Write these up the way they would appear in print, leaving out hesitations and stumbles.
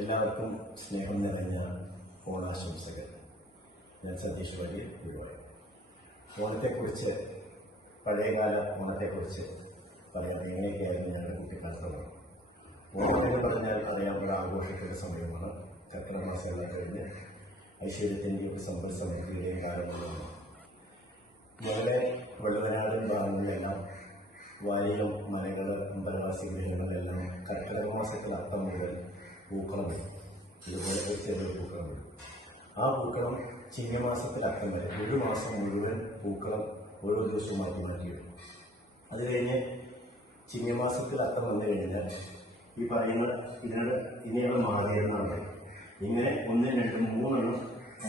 എല്ലാവർക്കും സ്നേഹം നിറഞ്ഞ ഓണാശംസകൾ. ഞാൻ സതീഷ് വഴി ഗുരുവായൂർ. ഓണത്തെക്കുറിച്ച്, പഴയകാല ഓണത്തെക്കുറിച്ച് പറയാൻ എങ്ങനെയൊക്കെയായിരുന്നു ഞങ്ങളുടെ കുട്ടിക്കാലത്തുള്ളത്. ഓണം എന്ന് പറഞ്ഞാൽ അറിയാം, ഒരു ആഘോഷത്തിന്റെ സമയമാണ്. ചക്രമാസമെല്ലാം കഴിഞ്ഞ് ഐശ്വര്യത്തിൻ്റെയും സമ്പൽ സമൃദ്ധിയുടെയും കാലങ്ങളിലാണ്. ഞങ്ങളുടെ വെള്ളവനാടൻ ഭാഗങ്ങളിലെല്ലാം വാലികളും മലകൾ, അമ്പലവാസി ഗൃഹങ്ങളിലെല്ലാം കർക്കിടക മാസത്തിൽ അത്തം മുതൽ പൂക്കളം വരും. ഇതുപോലെ ചെറിയ പൂക്കളം വരും. ആ പൂക്കളം ചിങ്ങമാസത്തിൽ അത്തം വരെ ഒരു മാസം മുഴുവൻ പൂക്കളം ഓരോ ദിവസവും മാറ്റി മാറ്റിയിടും. അത് കഴിഞ്ഞ് ചിങ്ങമാസത്തിൽ അത്തം വന്നു കഴിഞ്ഞാൽ ഈ പറയുന്ന ഇതിനോട് മാറിയെന്നാണ് പറയും. ഇങ്ങനെ 1, 2, 3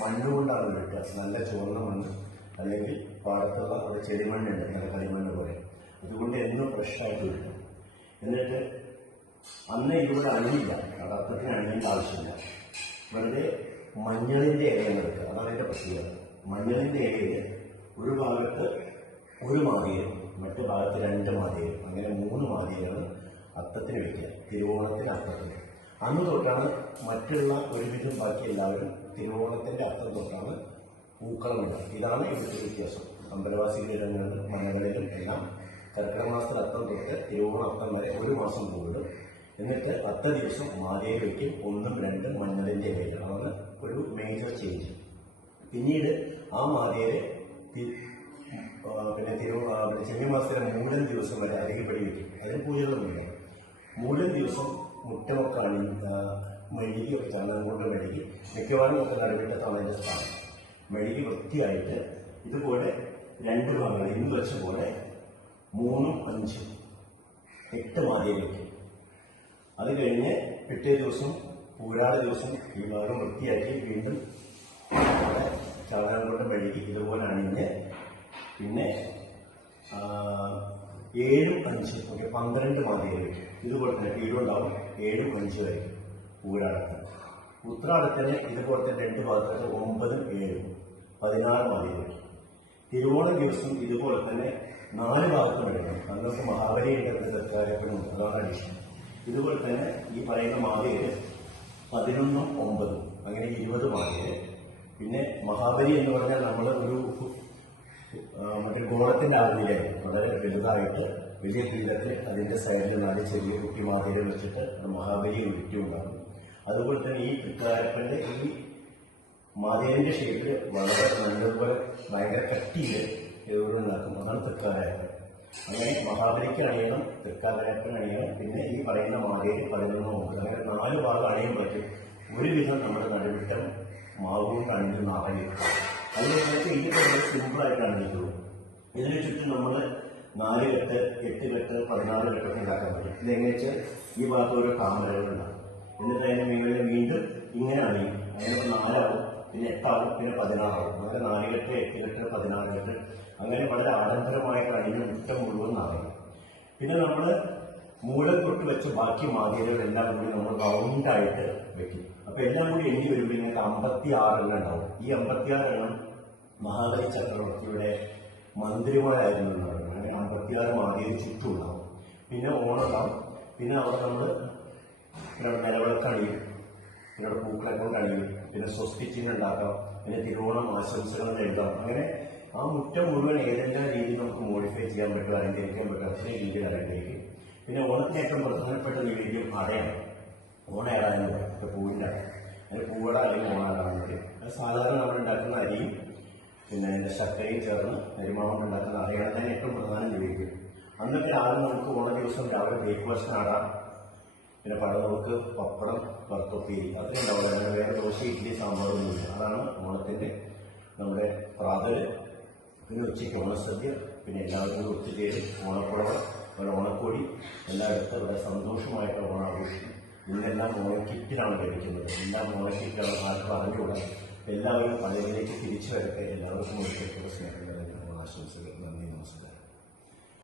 മണ്ണുകൊണ്ടാണ് കിട്ടുക. നല്ല ചുവന്ന മണ്ണ്, അല്ലെങ്കിൽ പാടത്തുള്ള ഒരു ചെടിമണ്ണുണ്ട്, നല്ല കളിമണ്ണ് പോലെ. അതുകൊണ്ട് എന്നും ഫ്രഷായിട്ട് കിട്ടും. എന്നിട്ട് അന്ന് ഇവിടെ അണിയില്ല, അത്തത്തിന് അണിയേണ്ട ആവശ്യമില്ല. വെറുതെ മഞ്ഞളിന്റെ ഇലയാണ് എടുക്കുക. അതാണ് അതിന്റെ പ്രത്യേകത. മഞ്ഞളിന്റെ ഇലയിൽ ഒരു ഭാഗത്ത് ഒരു മാതിരി, മറ്റു ഭാഗത്ത് 2 മാതിരി, അങ്ങനെ 3 മാതിരിയാണ് അത്തത്തിന് വയ്ക്കുക. തിരുവോണത്തിന് അത്തത്തിന് അന്ന് തൊട്ടാണ് മറ്റുള്ള ഒരുവിധം ബാക്കി എല്ലാവരും തിരുവോണത്തിന്റെ അത്തം തൊട്ടാണ് പൂക്കളം ഇടുക. ഇതാണ് ഇവിടുത്തെ വ്യത്യാസം. അമ്പലവാസി ഗൃഹങ്ങളിലും മലകളിലും എല്ലാം കർക്കിടക മാസത്തിൽ അത്തം തൊട്ട് തിരുവോണ അത്തം വരെ ഒരു മാസം പൂവിടും. എന്നിട്ട് അത്ത ദിവസം മാതയിൽ വയ്ക്കും. 1, 2 മഞ്ഞളിന്റെ ഇലയിൽ. അതാണ് ഒരു മേജർ ചേഞ്ച്. പിന്നീട് ആ മാതയില് പിന്നെ ചിങ്ങമാസത്തിലെ മൂലം ദിവസം വരെ അരികിപ്പടി വയ്ക്കും. അതിന് പൂജകളൊന്നുമില്ല. മൂലം ദിവസം മുറ്റമൊക്കെ മെഴുകി, ചന്ദനം കൊണ്ട് മെഴുകി, മിക്കവാറും ഒക്കെ നടുവിട്ടത്താണ് അതിന്റെ സ്ഥാനം. മെഴുകി വൃത്തിയായിട്ട് ഇതുപോലെ 2 ഭാഗങ്ങൾ ഇന്ന് വെച്ച പോലെ 3, 5, 8 മാതിരി വയ്ക്കും. അത് കഴിഞ്ഞ് പിറ്റേ ദിവസം പൂരാട ദിവസം ഈ ഭാഗം വൃത്തിയാക്കി വീണ്ടും ചാണകം കൊണ്ട് മെഴുകി ഇതുപോലെ അണിഞ്ഞ് പിന്നെ 7, 5 ഒക്കെ 12 മാതിരി വയ്ക്കും. ഇതുപോലെ തന്നെ വീടുണ്ടാവും. 7, 5 വരെ പൂരാടത്തിന്. ഉത്രാടത്തിന് ഇതുപോലത്തെ 2 ഭാഗത്ത് 9, 7, 16 മാതിരി വയ്ക്കും. തിരുവോണ ദിവസം ഇതുപോലെ തന്നെ 4 ഭാഗത്തും എടുക്കണം. അന്നത്തെ മഹാബലി ഉണ്ടെന്ന് തെക്കാരപ്പനും, അതാണ് അഡീഷൻ. ഇതുപോലെ തന്നെ ഈ പറയുന്ന മാതിരി 11, 9 അങ്ങനെ 20 മാതിരി. പിന്നെ മഹാബലി എന്ന് പറഞ്ഞാൽ നമ്മൾ മറ്റേ ഗോളത്തിന്റെ ആകൃതിയിലായിരുന്നു. വളരെ വലുതായിട്ട് വലിയ പീഠത്തിൽ അതിന്റെ സൈഡിൽ 4 ചെറിയ കുട്ടി മാതിരി വെച്ചിട്ട് മഹാബലി ഉരുട്ടിയുണ്ടാകും. അതുപോലെ തന്നെ ഈ തൃക്കാരപ്പന്റെ ഈ മാതേവിന്റെ ഷേപ്പിൽ വളരെ നല്ലതുപോലെ ഭയങ്കര കട്ടിയിൽ ഉണ്ടാക്കും. അതാണ് തൃക്കാലയപ്പൻ. അങ്ങനെ മഹാബലിക്ക് അണിയണം, തൃക്കാലയപ്പൻ അണിയണം, പിന്നെ ഈ പറയുന്ന മാതേവി 11, 9 അങ്ങനെ 4 ഭാഗം അണിയാൻ പറ്റും. ഒരുവിധം നമ്മുടെ നടുവിട്ടം മാവും അണിഞ്ഞ് നിറയും. അതിനൊക്കെ ഇത് വളരെ സിമ്പിളായിട്ട് അണിഞ്ഞിട്ടുള്ളൂ. ഇതിന് ചുറ്റും നമ്മൾ 4 കെട്ട്, 8 കെട്ട്, 16 കെട്ടൊക്കെ ഉണ്ടാക്കാൻ പറ്റും. ഇതെങ്ങനെ വെച്ചാൽ ഈ ഭാഗത്ത് ഓരോ താമരകളുണ്ടാകും. എന്നിട്ട് അതിന് മുകളിൽ വീണ്ടും ഇങ്ങനെ അണിയും. അങ്ങനെ 4 ആവും, പിന്നെ 8 ആവും, പിന്നെ 16 ആവും. അങ്ങനെ 4 കെട്ട്, 8 കെട്ട്, 16 കെട്ട് അങ്ങനെ വളരെ ആഡംബരമായിട്ട് അണിഞ്ഞ് മുറ്റം മുഴുവൻ നിറയും. പിന്നെ നമ്മൾ മൂലം തൊട്ട് വെച്ച് ബാക്കി മാതിരികളെല്ലാം കൂടി നമ്മൾ റൗണ്ടായിട്ട് വെക്കും. അപ്പൊ എല്ലാം കൂടി എണ്ണി വരുമ്പോൾ ഇങ്ങനെ 56 എണ്ണം ഉണ്ടാവും. ഈ 56 എണ്ണം മഹാബലി ചക്രവർത്തിയുടെ മന്ത്രിമാരായിരുന്നു എന്നാണ്. അങ്ങനെ 56 മാതിരി ചുറ്റും ഉണ്ടാവും. പിന്നെ ഓണണ്ടാവും. പിന്നെ അവിടെ നമ്മൾ നിലവിളക്ക് അണിയും, പിന്നെ പൂക്കളെ കൊണ്ട് അണിയും, പിന്നെ സ്വസ്തിച്ചിഹ്നം ഉണ്ടാക്കാം, പിന്നെ തിരുവോണം ആശംസകൾ എഴുതാം. അങ്ങനെ ആ മുറ്റം മുഴുവൻ ഏതെല്ലാം രീതിയിൽ നമുക്ക് മോഡിഫൈ ചെയ്യാൻ പറ്റും, അലങ്കരിക്കാൻ പറ്റും, അത്രയും രീതിയിൽ അലങ്കരിക്കും. പിന്നെ ഓണത്തിന് ഏറ്റവും പ്രധാനപ്പെട്ട നിവേദ്യം അടയാണ്. ഓണയട എന്ന് പറയും. ഇപ്പൊ പൂവിൻ്റെ അട, അതിന് പൂവട അല്ലെങ്കിൽ ഓണാടാന്ന് പറയും. അത് സാധാരണ നമ്മൾ ഉണ്ടാക്കുന്ന അരിയും പിന്നെ അതിന്റെ ശർക്കരയും ചേർന്ന് അരിമാവം ഉണ്ടാക്കുന്ന അടയാണ് തന്നെ ഏറ്റവും പ്രധാന നിവേദ്യം. അന്നൊക്കെ ആദ്യം നമുക്ക് ഓണ ദിവസം രാവിലെ ബ്രേക്ക്ഫാസ്റ്റിന് അട, പിന്നെ പഴമുക്ക്, പപ്പടം, വറുത്തുപ്പേരി അത്രയും ഉണ്ടാവില്ല. വേറെ ദോശ, ഇഡ്ഡലി, സാമ്പാറൊന്നുമില്ല. അതാണ് ഓണത്തിന്റെ നമ്മുടെ പ്രാതല്. പിന്നെ ഉച്ചയ്ക്ക് ഓണസദ്യ, പിന്നെ എല്ലാവരും ഒത്തുചേരും, ഓണപ്പുടവ, ഓണക്കോടി എല്ലാം എടുത്ത് ഇവിടെ സന്തോഷമായിട്ട് ഓണാഘോഷിക്കും. ഇന്നെല്ലാം ഓണക്കിറ്റിലാണ് കഴിക്കുന്നത്. എല്ലാം ഓണക്കിറ്റാണ്. ആർക്കും അറിഞ്ഞുകൂടാ. എല്ലാവരും പഴയതിലേക്ക് തിരിച്ചു വരട്ടെ. എല്ലാവർക്കും ഒരിക്കലും സ്നേഹം ആശംസകൾ.